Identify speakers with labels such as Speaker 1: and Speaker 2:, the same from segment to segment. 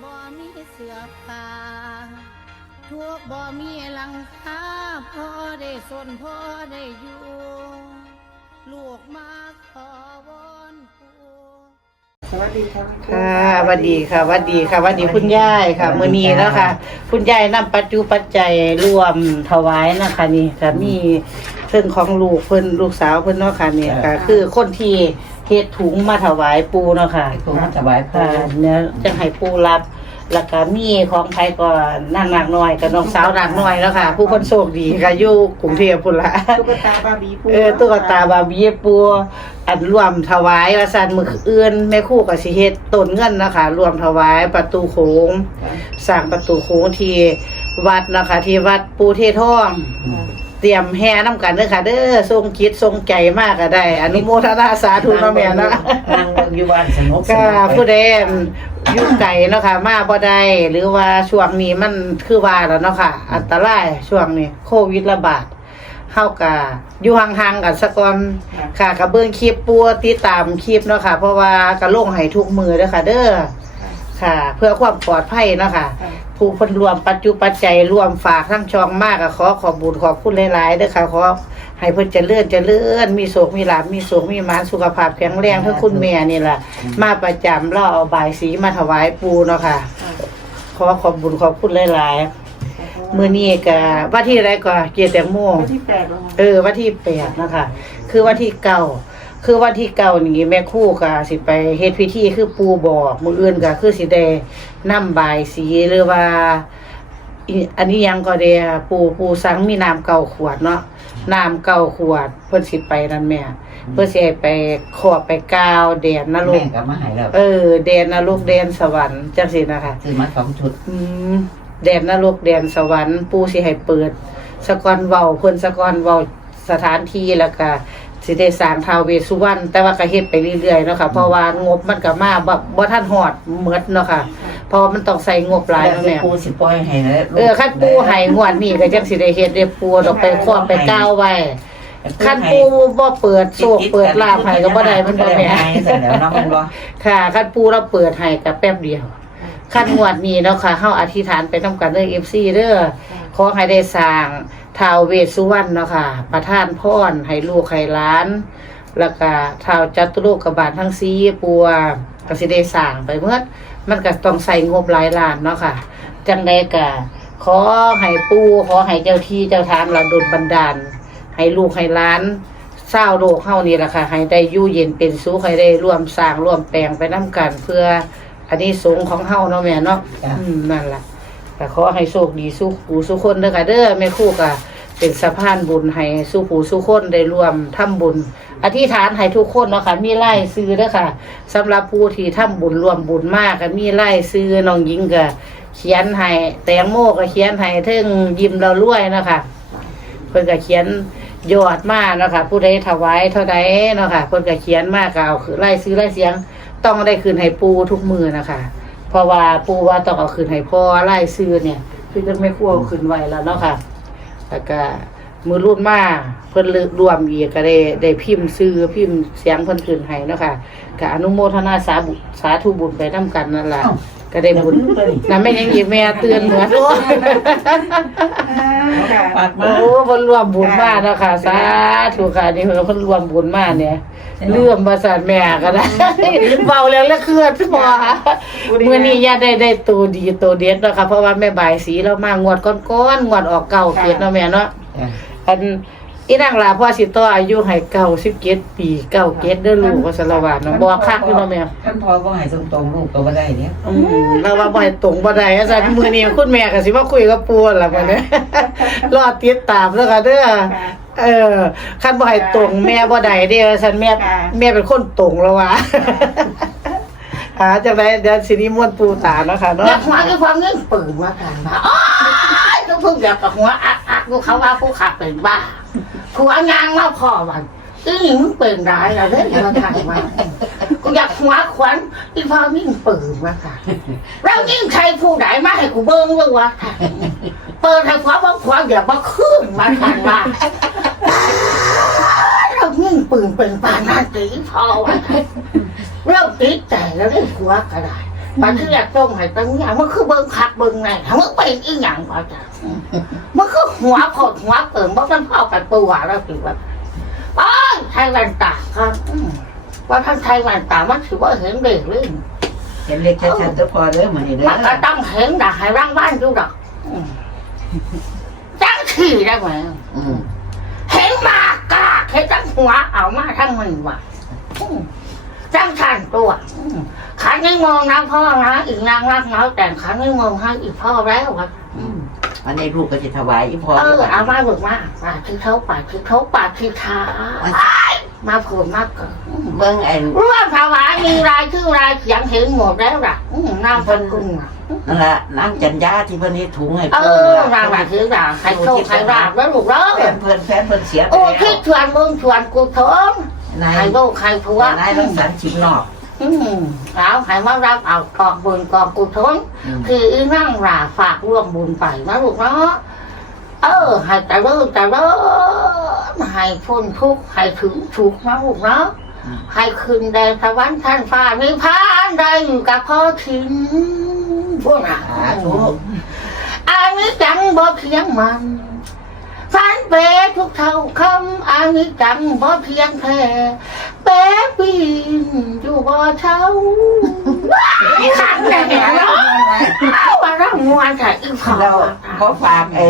Speaker 1: บ่มีเสื้อผ้าทุกข์บ่มีหลังคาพอได้สนพอได้อยู่ ลูกมาขอวอนปู่
Speaker 2: สวัสดีค่ะ
Speaker 3: ค่ะสวัสดีค่ะสวัสดีค่ะสวัสดีคุณยายค่ะมื้อนี้แล้วค่ะคุณยายนำปัจจุปัจจัยรวมถวายนะคะนี่ค่ะมีเพิ่นของลูกเพิ่นลูกสาวเพิ่นเนาะค่ะนี่ค่ะคือคนที่ เฮ็ดถุงมาถวายปูเนาะค่ะ
Speaker 2: ผมสบายพอ
Speaker 3: ค่ะเนี่ยจะให้ปูรับ แล้วก็มีของใครก็นั่งนางน้อยกับน้องสาวนางน้อยแล้วค่ะ ผู้คนโชคดีค่ะอยู่กรุงเทพพุ่นละ
Speaker 2: ตุ๊กตาบาร์บีปู
Speaker 3: เออตุ๊กตาบาร์บี้ปูอันรวมถวายว่าซั่นมื้ออื่นแม่ครู่ก็สิเฮ็ดต้นเงินนะคะรวมถวายประตูโขงสร้างประตูโขงที่วัดนะคะที่วัดปูเททอง เตรียมแห่นํกันเด้อค่ะ เด้อทรงคิดทรงใจมากก็ได้อนุโมทนาสาธุเนาะแม่เนาะ
Speaker 2: นั่งเบิ่งอยู่บ้านสนุก
Speaker 3: ก็ผู้ใดอยู่ไกลเนาะค่ะ มาบ่ได้หรือว่าช่วงนี้มันคือว่าแล้วเนาะค่ะ อันตรายช่วงนี้โควิดระบาดเฮาก็อยู่ห่างๆกันซะก่อนค่ะก็เบิ่งคลิปปัวติดตามคลิปเนาะค่ะ เพราะว่าก็ลงให้ทุกมือเด้อค่ะ เด้อ ค่ะ เพื่อความปลอดภัยเนาะค่ะ ผู้เพิ่นรวมปัจจุปัจจัยรวมฝากทั้งช่องมากก็ขอขอบบุญขอบคุณหลายๆเด้อค่ะขอให้เพิ่นเจริญเจริญมีโศกมีลาภมีโศกมีหมานสุขภาพแข็งแรงทั้งคุณแม่นี่ล่ะมาประจำเราเอาบายสีมาถวายปูเนาะค่ะ ขอขอบบุญขอบคุณหลายๆมื้อนี้ก็ว่าที่ไรก็เกียรติแตงโม
Speaker 2: วันที่แปดแล้ว
Speaker 3: เออวันที่แปดนะคะคือวันที่เก้า คือวันที่เก้านี่แม่ครู่ก็สิไปเฮ็ดพิธีคือปูบอกมืออื่นก็คือสิได้นำบายสีหรือว่าอิอันนี้ยังก็เดปูปูสังมีน้ำเก่าขวดเนาะน้ำเก่าขวด เพิ่นสิไปนั่นแม่เพื่อสิให้ไปขอบไปกาวแดนนร
Speaker 2: แม่
Speaker 3: ก
Speaker 2: ก็มาใหายแล้ว
Speaker 3: เออแดนนรกแดนสวรรค์จังซี่นะคะ
Speaker 2: ซื้อมาสองชุด
Speaker 3: อืมแดนนรกแดนสวรรค์ ปู่สิให้เปิดสะกอนเว้าเพิ่นสะกอนเว้าสถานที่แล้วก็ สิได้สร้างท้าวเวสสุวรรณแต่ว่าก็เฮ็ดไปเรื่อยๆเนาะค่ะเพราะว่างบมันก็มาบ่บ่ทันฮอดหมดเนาะค่ะเพราะว่ามันต้องใส่งบหลาย
Speaker 2: แล้ว
Speaker 3: เนาะแม่
Speaker 2: ปูสิปล่อยให้แล้ว
Speaker 3: เออคันปู่ให้งวดนี้ก็จังสิได้เฮ็ดได้ปู่ต้องไปครอบไปก้าวไว้คันปู่บ่เปิดโชคเปิดลาภให้ก็บ่ได้มันบ่แม่
Speaker 2: เสร็จแล้วเนาะมันบ่
Speaker 3: ค่ะคันปูเราเปิดให้กับแป๊บเดียวขั้นงวดนี้เนาะค่ะเฮาอธิษฐานไปนำกันเด้อ FC เด้อขอให้ได้สร้าง ท้าวเวสสุวรรณเนาะค่ะ ประทานพรให้ลูกให้หลาน แล้วก็ท้าวจัตุโลกบาลทั้งสี่ปัวก็สิได้สร้างไปเมื่อมันก็ต้องใส่งบหลายล้านเนาะค่ะ จังไดก็ขอให้ปู่ขอให้เจ้าที่เจ้าทางเราดลบันดาล ให้ลูกให้หล้านเศร้าวโลกเฮานี่แหละค่ะ ให้ได้อยู่เย็นเป็นสุขให้ได้ร่วมสร้างร่วมแปลงไปนํกันเพื่ออันนี้สงส์ของเฮาเนาะแม่เนาะอืมนั่นล่ะ ก็ขอให้โชคดีสู้ผู้สู้คนเด้อค่ะเด้อแม่ครู่ก็เป็นสะพานบุญให้สู้ผู้สู้คนได้ร่วมทำบุญ อธิษฐานให้ทุกคนเนาะค่ะมีไล่ซื้อเด้อค่ะสำหรับผู้ที่ทำบุญร่วมบุญมากก็มีไล่ซื้อน้องหญิงก็เขียนให้แตงโมก็เขียนให้เทิงยิ้มเรารวยเนาะค่ะเพิ่นก็เขียนยอดมาเนาะค่ะผู้ใดถวายเท่าใดเนาะค่ะเพิ่นก็เขียนมากก็เอาคือไล่ซื้อไล่เสียงต้องได้คืนให้ปูทุกมือนะคะ เพราะว่าปูว่าต้องเอาคืนให้พ่อไล่ซื้อเนี่ย คือจังไม่ควรเอาคืนไว้แล้วเนาะค่ะแล้วก็มือรุ่นมาเพิ่นรวมอีกก็ได้ได้พิมพ์ซื้อพิมพ์เสียงเพิ่นคืนให้เนาะค่ะก็อนุโมทนาสาบุสาธุบุญไปนํกันนั่นล่ะก็ได้บุญนั่นแม่นยังอีกแม่เตือนเหมือนโอ้
Speaker 2: ปากมา
Speaker 3: โอ้เพิ่นรวมบุญมาเนาะค่ะสาธุค่ะนี่เพิ่นเพิ่นรวมบุญมาเนี่ย เลื่อมประสาทแม่ก็ได้เบาแล้วแล้วเคลื่อนพอมื้อนี้ย่าได้ได้ตัวดีตัวเด็ดเนาะค่ะเพราะว่าแม่บายสีเรามางวดก้อนๆงวดออกเก่าเกิดเนาะแม่เนาะอันอีนางลาพ่อสิต่ออายุให้เก่า17ปีเก่าเกตเด้อลูกว่าสารวาเนาะบ่คักอยู่เนาะแม่
Speaker 2: ท่านพ่อก็ให้ตรงๆลูกก็บ่ได้เนี่ย
Speaker 3: อืมเราว่าบ่ให้ตรงบ่ได้อาจารย์มื้อนี้คุณแม่ก็สิมาคุยกับปู่ล่ะมื้อนี้รอติดตามแล้วค่ะเด้อ เออคันบ่ให้ตรงแม่บ่ได้เด้อฉันแม่
Speaker 2: ค่ะ
Speaker 3: แม่เป็นคนตรงแล้วว่ะหาจังไดเดี๋ยวสินิมนต์ปู่ตาเนาะค่ะ
Speaker 1: อ
Speaker 3: เนาะ
Speaker 1: ยากหัวคือความเงื่อนปืนว่ากันว่าอ้ายต้องเพิ่งอยากกับหัวอักอักกูเขาว่ากูขับเป็นบ้าหัวยางมาพอวันอีหญิงมึงเปิดร้ายแล้วเรื่องมาถ่ายมากูอยากหัวขวัญอีพ่อมิ่งปืนว่าค่ะแล้วยิ่งใครผู้ใดมาให้กูเบิ้งว่าวะ เปิดให้ขวาบางขวาอย่ามาขึ้นมาถ่ายมาเรายิ่งปืนเป็นปานนั่นตีพอวะเริ่มติดใจแล้วเรื่องหัวก็ได้บางทีอยากต้มให้ตั้งอย่างมันคือเบิ่งคักเบิ่งไงมันเป็นอีหยังก็จะมันคือหัวโคตรหัวเปิ่งเพราะมันเข้ากันตัวแล้วสิว่าไอ้ยไทยแว่นตาครับอืมว่าท่านไทยแว่นตามันถือว่าเห็นเด็กเลย
Speaker 2: เห็นเล็กชัดๆตัวพอเด้อมาให้เด้
Speaker 1: มันก็
Speaker 2: อ
Speaker 1: ต้องเห็นดอกให้ร่างบ้านดูดอกอืม จังขี่ได้ไหม
Speaker 2: อืม
Speaker 1: เห็นมากกาเห็นทั้งหัวเอามาทั้งมือว่ะอืมจังทันตัวอืมขันไม่มองนะพ่อนะอีกนางรักเมาแต่งขันไม่มองให้อีกพ่อแล้ววะอืม
Speaker 2: อันนี้ลูกก็จะถวายอีพอ
Speaker 1: เออ
Speaker 2: ดีกว่า
Speaker 1: เอามาบึกมาปาดที่เขาปาดที่เขาปาดที่เท้ามาผูกมากเกินอืม
Speaker 2: เบิ่งไอ้
Speaker 1: ร่วมถวายมีรายชื่อรายเสียงเห็นหมดแล้วล่ะอืมน้ำพันกุ้งอะ
Speaker 2: นั่นล่ะน้ำจันยาที่เพิ่นเฮ็ดถุงให้
Speaker 1: เอ
Speaker 2: เพิ่น
Speaker 1: อ
Speaker 2: ล่ะ
Speaker 1: รางวัลคือรางใครโชคใครราบแล้วลูกเด้
Speaker 2: แฟ
Speaker 1: อน
Speaker 2: เพิ่นแฟนเพิ่นเสียไป
Speaker 1: โอ้
Speaker 2: แล้ว
Speaker 1: ที่ชวนมึงชวนกูทม
Speaker 2: นาย
Speaker 1: ใครโลกใครผัวนา
Speaker 2: ยรังสรรค์ชิมนอก
Speaker 1: อืมแล้วใครมารับเอากองบุญกองกุศล
Speaker 2: อืม
Speaker 1: คืออีนั่งราฝากร่วมบุญไปนะลูกเนาะเออให้แต่เริ่มแต่เริ่มให้พ้นทุกข์ให้ถึงสุขนะลูกเนาะให้ขึ้นแดนสวรรค์ท่านฟ้านิพพานได้อยู่กับพ่อทิน พวกน่ะ
Speaker 2: สาธุ
Speaker 1: อันนี้จังบ่เพียงมันฟันเปทุกเท่าคำอันนี้จังบ่เพียงแค่เป๊ปีนอยู่บ่เท่าขังแต่เนี่ยเนาะเอาว่าร่างมวนค่ะอีพอ
Speaker 2: เราขอฝากไอ้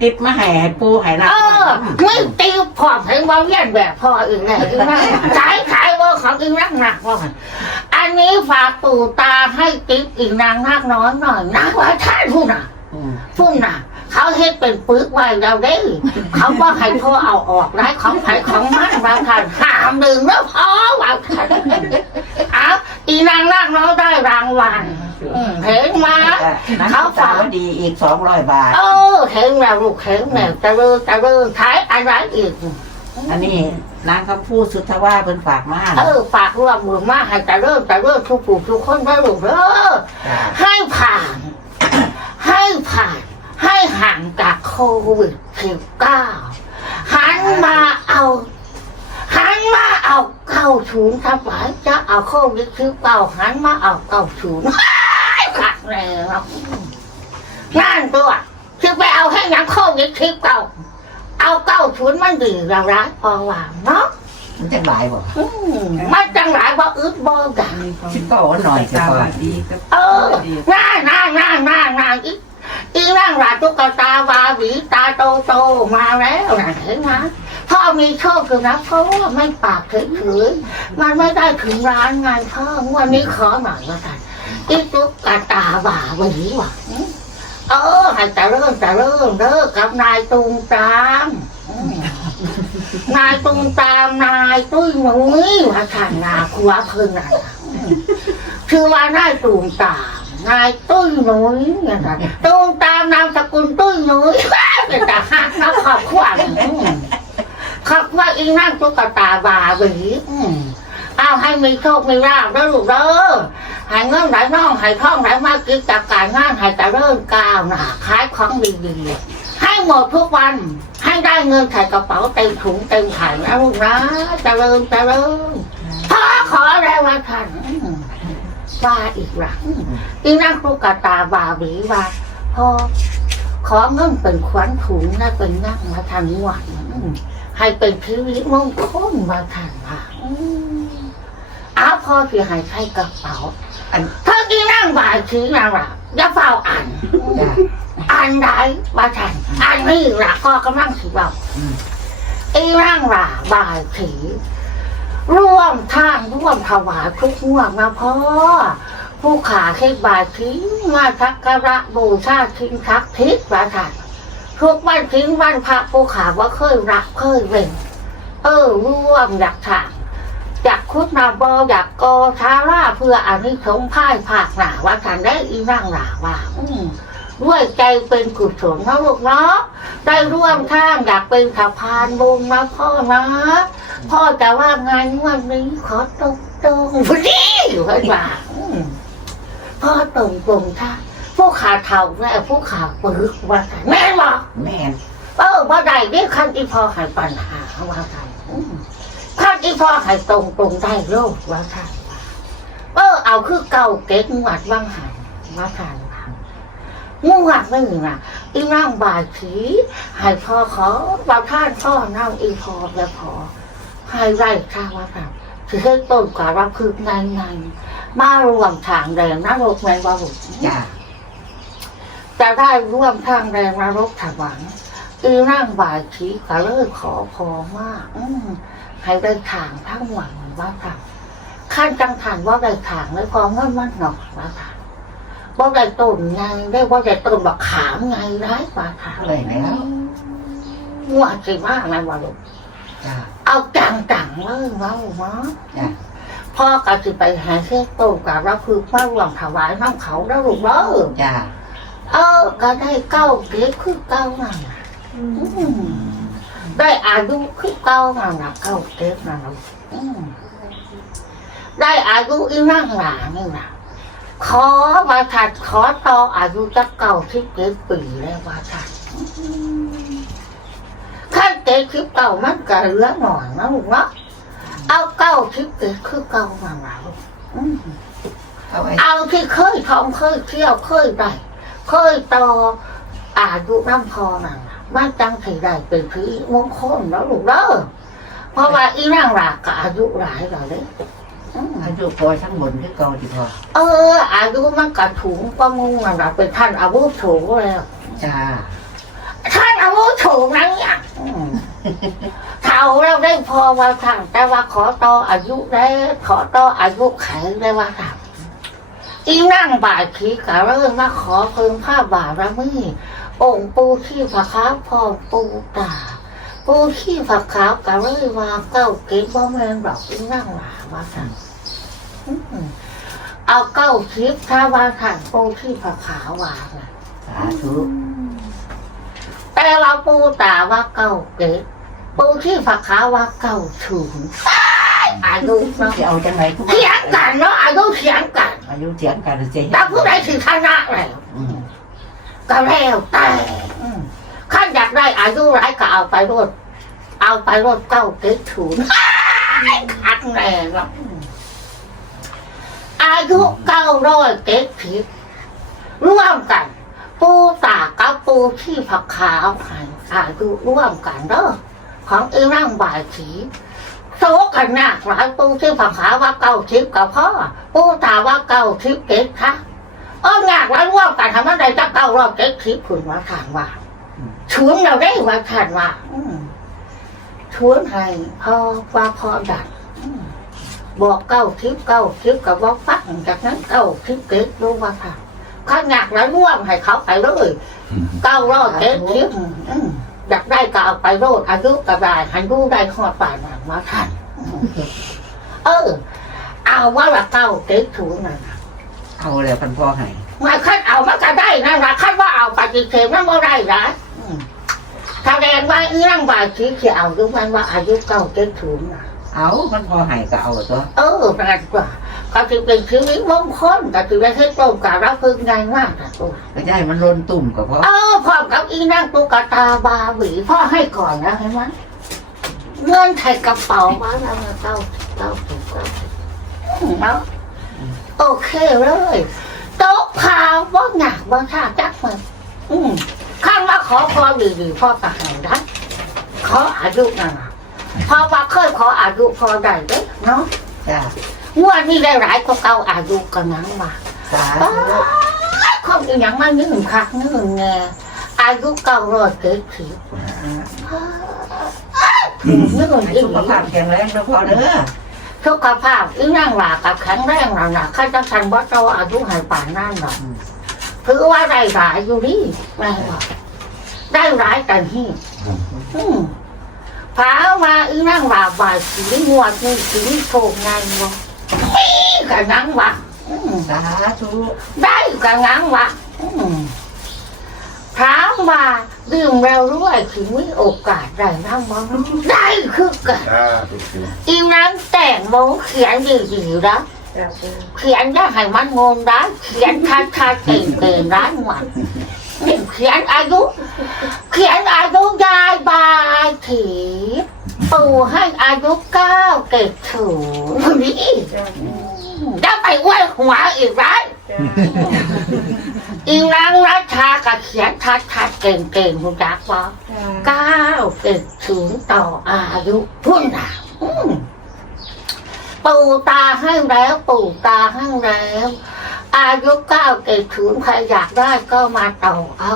Speaker 2: ติปมาให้ให้ปูให้นะ
Speaker 1: เออไม่ตีพอเห็นว่าเลียนแบบพ่ออื่นแน่อีนั่งขายขายว่าของอีนั่งหนักว่า อันนี้ฝากปู่ตาให้ติ๊บอีนางนักน้อยหน่อยนะว่าท่านผู้น่ะ
Speaker 2: อืม
Speaker 1: พุ่นน่ะ เขาเฮ็ดเป็นปึกไว้เราได้ เขาว่าให้โทรเอาออกได้ของไผของมันเราทันห้ามดึงแล้วพอว่าทันเอาอีนางนาคน้อยได้รางวัลอืมเห็นมา
Speaker 2: นัก
Speaker 1: เขา
Speaker 2: ศึกษา
Speaker 1: ฝาก
Speaker 2: วดีอีกสองร้อยบาท
Speaker 1: เออเห็นแล้วลูกเห็นแล้วจะเริ่มจะเริ่มใช้อะไรอีก
Speaker 2: อันนี้นางคำพูดสุทธว่าเพิ่นฝากมา
Speaker 1: เออฝากร่วมมือมาให้จะเริ่มจะเริ่มทุกผู้ทุกคนได้ลูกเออ
Speaker 2: จ้ะ
Speaker 1: ให้ผ่าน ให้ผ่าน ให้ห่างจากโควิดสิบเก้าหันมาเอาหันมาเอาเก้าศูนย์ทับไว้จะเอาโควิดสิบเก้าหันมาเอาเก้าศูนย์ขัดแล้วงานตัวคือไปเอาให้หนังโควิดสิบเก้า เอาเก้าศูนย์มันดีเราร้ายพอวางเนาะ
Speaker 2: มันจะหลายบ่
Speaker 1: อืมมันจังหลายบ่อึดบ่กัน
Speaker 2: ชิบเก้าอันหน่อยสิก่อน
Speaker 1: เออน่าน่าน่าน่าน่าอีอีร่างราตุ๊กตาบาหวีตาโตโตๆมาแล้วนะเห็นไหมพ่อมีโชคคือนะเพราะว่าไม่ปากเฉยๆมันไม่ได้ถึงร้านงานพ่อวันนี้ขอหน่อยละกันอีตุ๊กตาบาหวีว่ะอืม เออให้แต่เริ่มแต่เริ่มเด้อกับนายตุงตามอืมนายตุงตามนายตุ้ยหนุ้ยว่าทางนาครัวเพิ่งน่ะอืมคือว่านายตูมตาม นายตุ้ยหนุ้ยนะครับตูมตามนามสกุลตุ้ยหนุ้ยเป็นแต่หักนะขอบขวัญอืมขอบว่าอีนั่งตุ๊กตาบาหวีอืม อาให้มีโชคมีลาภแล้วลูกเด้อให้เงินไหลน่องให้ท่องไหลมากกิจจากการงานให้แต่เริ่มก้าวหน้าขายของดีๆให้หมดทุกวัน ให้ได้เงินใส่กระเป๋าเต็มถุงเต็มถังนะลูกนะเริญเจริญพ่อขออะไรวะท่านว่าอีกหลังอีนั่งตุ๊กตาบาหวีว่าพอขอเงินเป็นขวัญถุงและเป็นนั่งมาทางหวานให้เป็นชีวิตมงคลมาทางว่า อืมอ้าวพอที่ให้ใช้กระเป๋า
Speaker 2: อัน
Speaker 1: ถ้าอีนั่งบ่ายชีนางละอย่าเฝ้าอ่าน
Speaker 2: จ้ะ
Speaker 1: อ่านได้มาทางอ่านนี่ละก็กำลังสิเบา
Speaker 2: อืม
Speaker 1: อีนั่งละบ่ายชีร่วมทางร่วมถวายทุกง่วงนะพ่อผู้ขาเทศบาททิ้งมาสักการะบูชาทิ้งทักทิศว่าค่ะทุกวันทิ้งวันพระผู้ขาว่าเคยรักเคยเว่งเออร่วมอยากถาง อยากคุดนาบออยากกอชาร่าเพื่ออานิสงส์พ่ายภาคหนาว่าฉันได้อีนั่งหนาว่าอืมด้วยใจเป็นกุศลนะลูกเนาะได้ร่วมทางอยากเป็นสะพานบุญนะพ่อนะพ่อจะว่างานวันนี้ขอตรงตรงๆพอดีอยู่ให้บ่าอืมพ่อตรงตรงๆท่าผู้ขาเท่าและผู้ขาปึกว่าซั่นแม่นบอก
Speaker 2: แม่น
Speaker 1: เออว่าใดเรียกขั้นอีพ่อใหายปัญหาว่าไง ขั้นอีพ่อใหายตรงตรงๆได้โลกว่าไงเออเอาคือเก่าเก็กหวัดว่างหันมาทานว่ามุ่งหวัดไม่หนึ่งอะอีนั่งบาดขีให้พ่อขอว่าท่านพ่อนั่งอีพอแล้วพอให้ไร่ข้าว่าแบบถือให้ต้นกว่ารับคืองานงานมารวมทางแดงนรกแมงวาบุ
Speaker 2: จ้า
Speaker 1: จะได้ร่วมทางแดงนรกถวังอีนั่งบาดขีก็เลยขอพอมาก อืม ให้ได้ทางทั้งหวังว่าค่ะขั้นจังทานว่าได้ทางไม่พอเงินมันหนอกว่าค่ะว่าได้ต้นไงได้ว่าได้ต้นบักขามไงร้ายกว่าค่ะ
Speaker 2: เลยแล้ว
Speaker 1: หัวสิมากนะวาบุ
Speaker 2: จ้า
Speaker 1: เอาจังจังๆเลยเว้าเนาะ
Speaker 2: จ้า
Speaker 1: พ่อก็จะไปหาเช็คโตกับเราคือมารวมถวายน้ำเขาแล้วลูกเด้อ
Speaker 2: จ้า
Speaker 1: เออก็ได้เก้าเก็บคือเก้านั่นน่ะอืม ได้อายุคือเก้านั่นน่ะเก้าเก็บนั่นน่ะได้อายุอีนั่งหลานี่น่ะขอมาถัดขอต่ออายุจะเก่าที่เก็บปีแล้วว่าถัดขั้นเก็บคือเก่ามันก็เหลือหน่อยนะลูกเนาะเอาเก้าที่เก็บคือเก่านั่นน่ะลูก
Speaker 2: เอาไว้
Speaker 1: เอาที่เคยทำเคยเที่ยวเคยได้เคยต่ออายุน้ำพอนั่นน่ะ มันจังถือได้เป็นผีมงคลแล้วลูกเด้อเพราะว่าอีนั่งหลากก็อายุหลายแล้วเลยอืม
Speaker 2: อายุพอทั้งบนที่เก่าที่พอ
Speaker 1: เออ อายุมันกระถุงก็มุ่งมันน่ะเป็นท่านอาวุโสแล้ว
Speaker 2: จ้า
Speaker 1: ท่านอาวุโสนั้นเนี่ยอืมเท่าแล้วได้พอว่าท่านแต่ว่าขอต่ออายุได้ขอต่ออายุไขได้ว่าท่านอีนั่งบ่ายขีกะเริ่มมาขอเพิ่มผ้าบาระมีอ งค์ปูขี้ผักขาวพองปูตาปูขี้ผักขาวกะเริ่มว่าเก้าเก็บบ่แมนบอกอีนั่งหลาว่าสั่งอื้อหือเอาเก้าคลิปถ้าว่าขันปูขี้ผักขาวว่าน่ะ
Speaker 2: สาธุ
Speaker 1: แต่ว่าปูตาว่าเก้าเก็บปูขี้ผักขาวว่าเก้าถุงอายุเนาะ
Speaker 2: จะเอาจังไหนทุก
Speaker 1: เถียงกันเนาะอายุเถียงกัน
Speaker 2: อายุเถียงกันเจ๊
Speaker 1: แต่ผู้ใดถึงชนะแล้ว
Speaker 2: อืม
Speaker 1: ก็แล้วแต่อืมข้าอยากได้อายุไรก็เอาไปรดเอาไปรดเก้าเก็ดถูนคัดแน่เนาะอืมอายุเก้าร้อยเก็ดสิบร่วมกัน ปูตากับปูที่ผักขาวหันอายุร่วมกันเด้อของอีร่างบ่ายสีโซกันหนักหลายปูที่ผักขาวว่าเก้าทิพกับพ่อปูตาว่าเก้าทิพเก็ดค่ะ เออหนักแล้วร่วมกันทำอะไรจะเก้ารอบเจ็ดทิพคุณว่าทางว่าชวนเราได้ว่าทานว่าอืมชวนให้พ่อว่าพ่อดัดอืมบอกเก้าทิพเก้าทิพกับว่าฟังจากนั้นเก้าทิพเก็ดรู้ว่าทางข้าหนักแล้วร่วมให้เขาไปเลยเก้ารอบเจ็ดทิพอืมอยากได้ก็เอาไปโรดอายุกระบายหันรู้ได้ข้อป่านหนักมาทันอืมเออ เอาว่าละเก้าเจ็ดถูนน่ะ
Speaker 2: เอาแล้วพันพ่อให้
Speaker 1: มาคัดเอามันก็ได้นะนะคัดว่าเอาปฏิเสธมันก็ได้นะอืมแสดงว่าอีร่างบายสีเขียวรู้ไหมว่าอายุเก้าเจ็ดศูนย์นะ
Speaker 2: เอาพันพ่อให้ก็เอาตัว
Speaker 1: เออแปลกกว่าก็จะเป็นชีวิตมงคลก็จะได้ให้ตรงกับรับพึงไงมากแต่ตัว
Speaker 2: ก็จะให้มันลนตุ่มกับพ่อ
Speaker 1: เออพร้อมกับอีนั่งตุ๊กตาบาหวีพ่อให้ก่อนนะเห็นไหมเงินใส่กระเป๋ามาแล้วเก้าเก้าสิบเก้าสิบอืมเนาะ โอเคเลยโต๊ะพาวว่าหนักว่าท่าจักมันอืมข้างมาขอพรดีๆพ่อตาหายได้ขออายุนะนะพอว่าเคยขออายุพอได้เด้อเนาะ
Speaker 2: จ้าง
Speaker 1: วดนี้ได้หลายก็เก่าอายุกันนังมา
Speaker 2: สา
Speaker 1: อ้า
Speaker 2: ธุ
Speaker 1: วคนอีหยังมานึ่งคักนึ่งแงอายุเก่าร้อยเจ็ดสิบนึ่ง
Speaker 2: ให้
Speaker 1: อี
Speaker 2: สุขภาพแข็งแรงนะพ่อเด้อ
Speaker 1: สุขภาพอีนั่งหลากับแข็งแรงแล้วนะข้าจะทันว่าเราอายุใหายป่านนั่นหรอกถือว่าได้หลายอยู่นี่แม่บอกได้หลายแต่ที่อืมพามาอีนั่งหลาบ่ายสีงวดนี่สีโชคงานวะกันนังวะอืม
Speaker 2: สาธุ
Speaker 1: ได้กันนังวะอืมถามมา ดื่มแล้วรวยถึงมีโอกาสได้นั่งบ้างได้คือกัน
Speaker 4: อ่าถูกถูก
Speaker 1: อีนั้นแต่งโมเขียนดีๆนะเขียนได้ให้มันงงนะเขียนชัดชัดๆเก่งเก่งๆนะหมันนี่เขียนอายุ เขียนอายุยายบายถีปู่ให้อายุเก้าเกิดถูนี่จะไปอวยหัวอีกไร อีนางรัชากับเขียนทัดทัดเก่งเก่งคุณจักว่าเก้าเกิดถึงต่ออายุพุ่นอะอืมปู่ตาให้แล้วปู่ตาให้แล้ว อายุเก้าเกิดถึงใครอยากได้ก็มาต่อเอา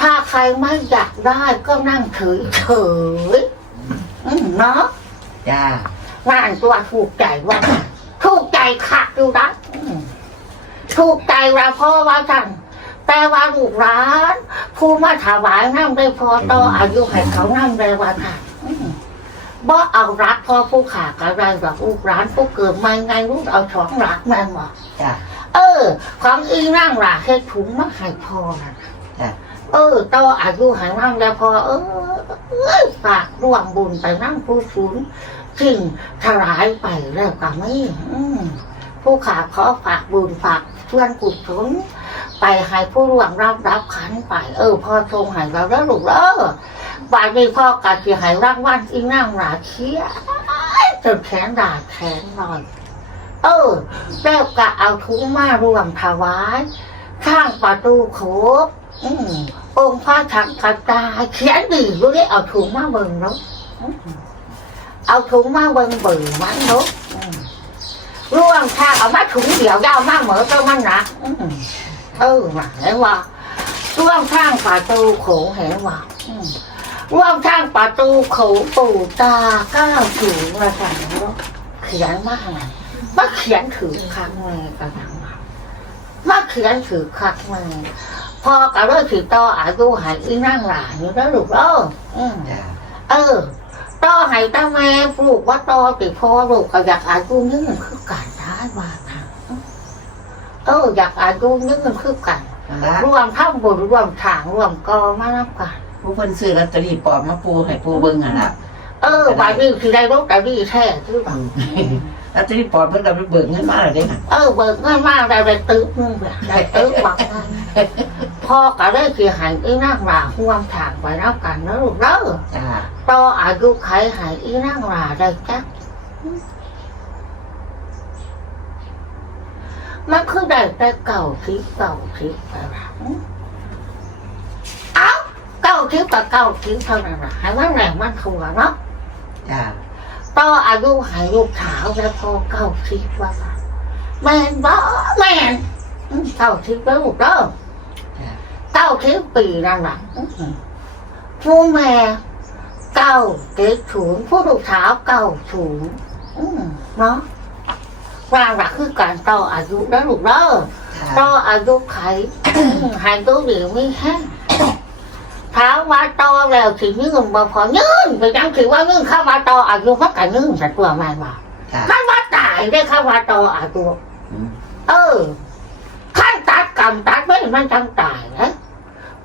Speaker 1: ถ้าใครไม่อยากได้ก็นั่งเฉยเฉยๆอืมเนาะ
Speaker 2: จ้างา
Speaker 1: นตัวถูกใจว่าถูกใจคักดูนะอืม ถูกใจว่าพ่อว่าจังแต่ว่าลูกร้าน ผู้มาถวายนั่งได้พอต่ออายุให้เขานั่งได้ว่าค่ะอืมบ่เอารักพอผู้ขาดอะไรหรอกลูกร้านผู้เกิดมาไงลูกเอาช้องรักแม่นบ่
Speaker 2: จ้า
Speaker 1: เออ ของอีนั่งล่ะให้ถุงมาให้พอนะ
Speaker 2: จ้ะ
Speaker 1: เออต่ออายุให้นั่งได้พอเออเอ้ยฝากร่วมบุญไปนั่งผู้ศูนย์สิ่งถลายไปแล้วก็ไม่อืม ผู้ขาขอฝากบุญฝากเพื่อนกุศลไปให้ผู้ร่วงรับรับขันไป เออพ่อทรงให้เราแล้วลูกเออบาดนี้พ่อกาสิให้รางวัลอีนั่งหลาเชียจนแขนด่าแขนลอย เออแล้วก็เอาถุงมารวมถวายข้างประตูโขบอืมองค์พระถังกระจายเขียนดีรู้ได้เอาถุงมาเบิ่งเนาะเอาถุงมาเบิ่งเบิ่งมันเนาะ ร่วมทางเอามาถุงเดียวยาวมากเหมือนก็มันหนักอืมเออมาเห็นว่าร่วมทางประตูโขงเห็นว่าอืมร่วมทางประตูโขงปู่ตาเก้าถุงละสันเนาะเขียนมากนะมาเขียนถือคักแม่กันยังมามาเขียนถือคักแม่พอก็เลิกถือต่ออายุใหายอีนั่งหลานอยู่แล้วลูกเอออืม
Speaker 2: จ้า
Speaker 1: เออ ต่อใหายตาแม่ปลูกว่าต่อติพ่อลูกก็อยากอายุนึงคือการได้ว่าค่ะเอออยากอายุนึงคือกัน
Speaker 2: ละ
Speaker 1: รวมทั้งบุญรวมทางรวมกอมาแล้วกัน
Speaker 2: ผู้คนซื้อลอตเตอรี่ปลอมมาปูให้ปูเบิ่งอะล่ะ
Speaker 1: เออวันนี้คือได้รถแต่ดีแท้คือแบบ
Speaker 2: ลอตเตอรี่ปลอมเพิ่นก็ไปเบิกเงินมาแล้วเด้ค่ะ
Speaker 1: เออเบิกเงินมากได้ไปตื้อนึงแบบได้ตื้อบักนั้นพ่อก็ได้คือหายอีนั่งหลาห่วงทางไปแล้วกันนะลูกเด้อ
Speaker 2: จ้า
Speaker 1: ต่ออายุไขหายอีนั่งหลาได้จักมันคือได้แต่เก่าทิพเก่าทิพไปละเอ้าเก่าทิพกับเก่าทิพเท่านั้นละให้มันแหลมมันทัวเนาะ
Speaker 2: จ้า
Speaker 1: ต่ออายุหายลูกสาวแล้วพอเก่าทิพว่าล่ะแม่นบ่แม่นอืมเก่าทิพแล้วลูกเด้อ
Speaker 2: จ้า
Speaker 1: เก้าทิพปีนั่นแหละผู้แม่เก้าเด็กถูนผู้ลูกสาวเก้าถูนอืมเนาะร่างหลักคือการต่ออายุแล้วลูกเด้อต่ออายุไขอืมหายตัวเดียวไม่แห้งถา มว่าต่อแล้วสิยืนบ่พอยืนไปยังถือว่ายืนเข้ามาต่ออายุมันก็ยืนสักตัวแม่ว่า
Speaker 2: จ้า
Speaker 1: มันว่าตายได้เข้ามาต่ออายุ
Speaker 2: อืม
Speaker 1: เออขั้นตัดกรรมตัดไม่มันจังตายนะ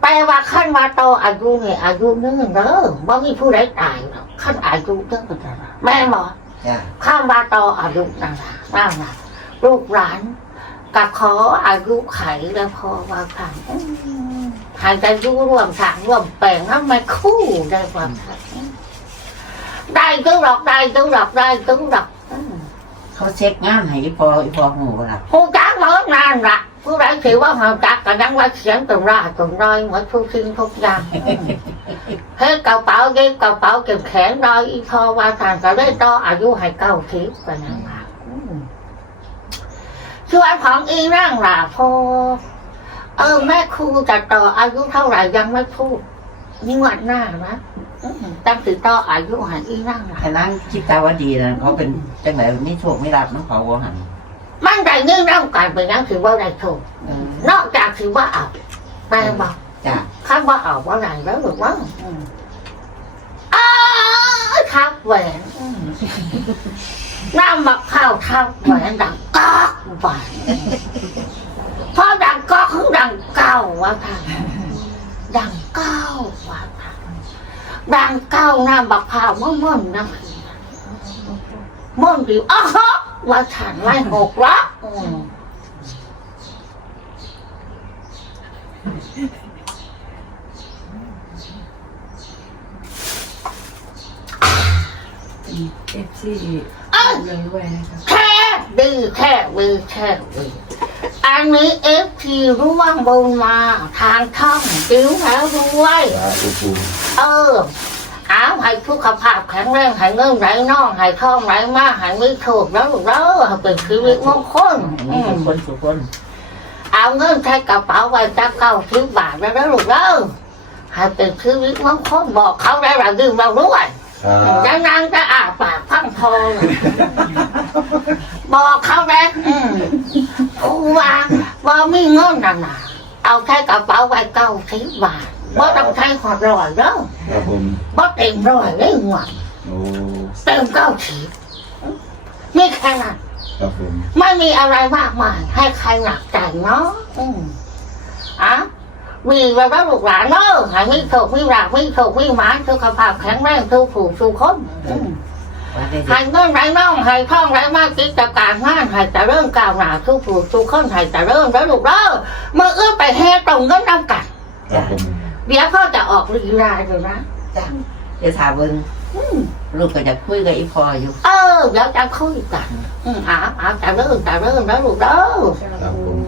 Speaker 1: แปลว่าขั้นว่าโตอายุเนี่ยอายุนึงเด้อบ่มีผู้ใดตายหรอกขั้นอายุเด้อแม่บอก
Speaker 2: จ้า
Speaker 1: ขั้นว่าโตอายุนั่นน่ะนั่นน่ะลูกหลานก็ขออายุไขแล้วพอว่าทาง อืมหายใจอยุ่ร่วมทางร่วมแปลงนั้นไม่คู่ได้ความทันได้ตู้หรอกได้ตู้หรอกได้ตู้หรอกอืม
Speaker 2: เขาเช็คงานให้อีพออีพอหูบ่ล่ะ
Speaker 1: ผู้จักเหมือนนานละผู้ใดถือว่าหัวจักก็ยังว่าเขียนตรงราตรงรอยเหมือนทุกสิ่งทุกอย่างเฮ้ยกระเป๋าเย็บกระเป๋าเก็บแขนรอยอีพอว่าทานก็ได้ต่ออายุให้เก้าทิพย์กันนะว่าอืมส่วนของอีร่างล่ะพอ เออแม่ครูจะต่ออายุเท่าไหร่ยังไม่พูดงวดหน้านะอืมตั้งถือต่ออายุให้อีร่างล่ะ
Speaker 2: แค่นั้นคิดตาว่าดีนะเขาเป็นจังไหนมีโชคไม่รับน้องเขาบ่หัน
Speaker 1: มันได้เงื่อนร่างกายไปยังถือว่าได้โชค
Speaker 2: เออน
Speaker 1: อกจากถือว่าเอาแม่บอก
Speaker 2: จ้า
Speaker 1: ข้าว่าเอาว่าไหนแล้วหรือว่าอืมอ้าวทับแหวนอืมน้ำมะพร้าวทับแหวนดังก๊อกไป พอดังก๊อกคือดังเก้าว่าทางดังเก้าว่าทางดังเก้าน้ำมะพร้าวม่อนๆน้ำผีม่อนดีอ้าวว่าฉันไล่หกละอืม
Speaker 4: เอฟซี
Speaker 1: เอ้า
Speaker 4: เลยด้วยนะครับ
Speaker 1: แค่ดีแค่ดีแค่ดีอั นนี้เอฟทีร่วงบนมา ทางช่องจิ้วแล้วด้วย
Speaker 4: สาธุปู
Speaker 1: เออเอาให้สุขภาพแข็งแรงให้เงินไหลน่องให้ทองไหลมากให้มีโชคแล้วลูกเด้อให้เป็นชีวิตมงคล
Speaker 2: มี
Speaker 1: อืม
Speaker 2: ทุกคนทุกคน
Speaker 1: เอาเงินใช้กระเป๋าไว้จักเก้าสิบบาทแล้วนะลูกเด้อให้เป็นชีวิตมงคลบอกเขาได้ระดื่มเราด้วย
Speaker 4: สา
Speaker 1: ยังนางจะอาปากพังพอบอกเขาได้อืมผู้ว่าว่ามีเงินน่ะนะเอาใช้กระเป๋าไว้เก้าสิบบาทบ่ต้องใช้หอดร้อยเด้อ
Speaker 4: ครับผม
Speaker 1: บ่เต็มร้อยเลยหวด
Speaker 4: โอ้
Speaker 1: เต็มเก้าสิบไม่แค่นั้น
Speaker 4: ครับผม
Speaker 1: ไม่มีอะไรมากมายให้ใครหนักใจเนาะอืมอะ วีไว้ว่าลูกหลานเนาะให้มีโชคมีรากมีโชคมีหมาสุขภาพแข็งแรงทุกผู้ทุกคนอืม
Speaker 2: ว่าได้
Speaker 1: ให้เงินไหลน่องให้ท่องไหลมากกิจการงานให้แต่เริ่มก้าวหน้าทุกผู้ทุกคนให้แต่เริ่มแล้วลูกเด้อเมื่อเอื้อไปแห่ตรงเงินนำกัน
Speaker 4: ครับผม
Speaker 1: เดี๋ยวพ่อจะออกลีลาอยู่นะ
Speaker 2: จ้ะเดี๋ยวถามเบิ่ง
Speaker 1: อืม
Speaker 2: ลูกก็จะคุยกับอีพออยู่
Speaker 1: เออเดี๋ยวจะคุยกันอืมอาอาแต่เริ่มแต่เริ่มแล้วลูกเด้อ
Speaker 4: ครับผม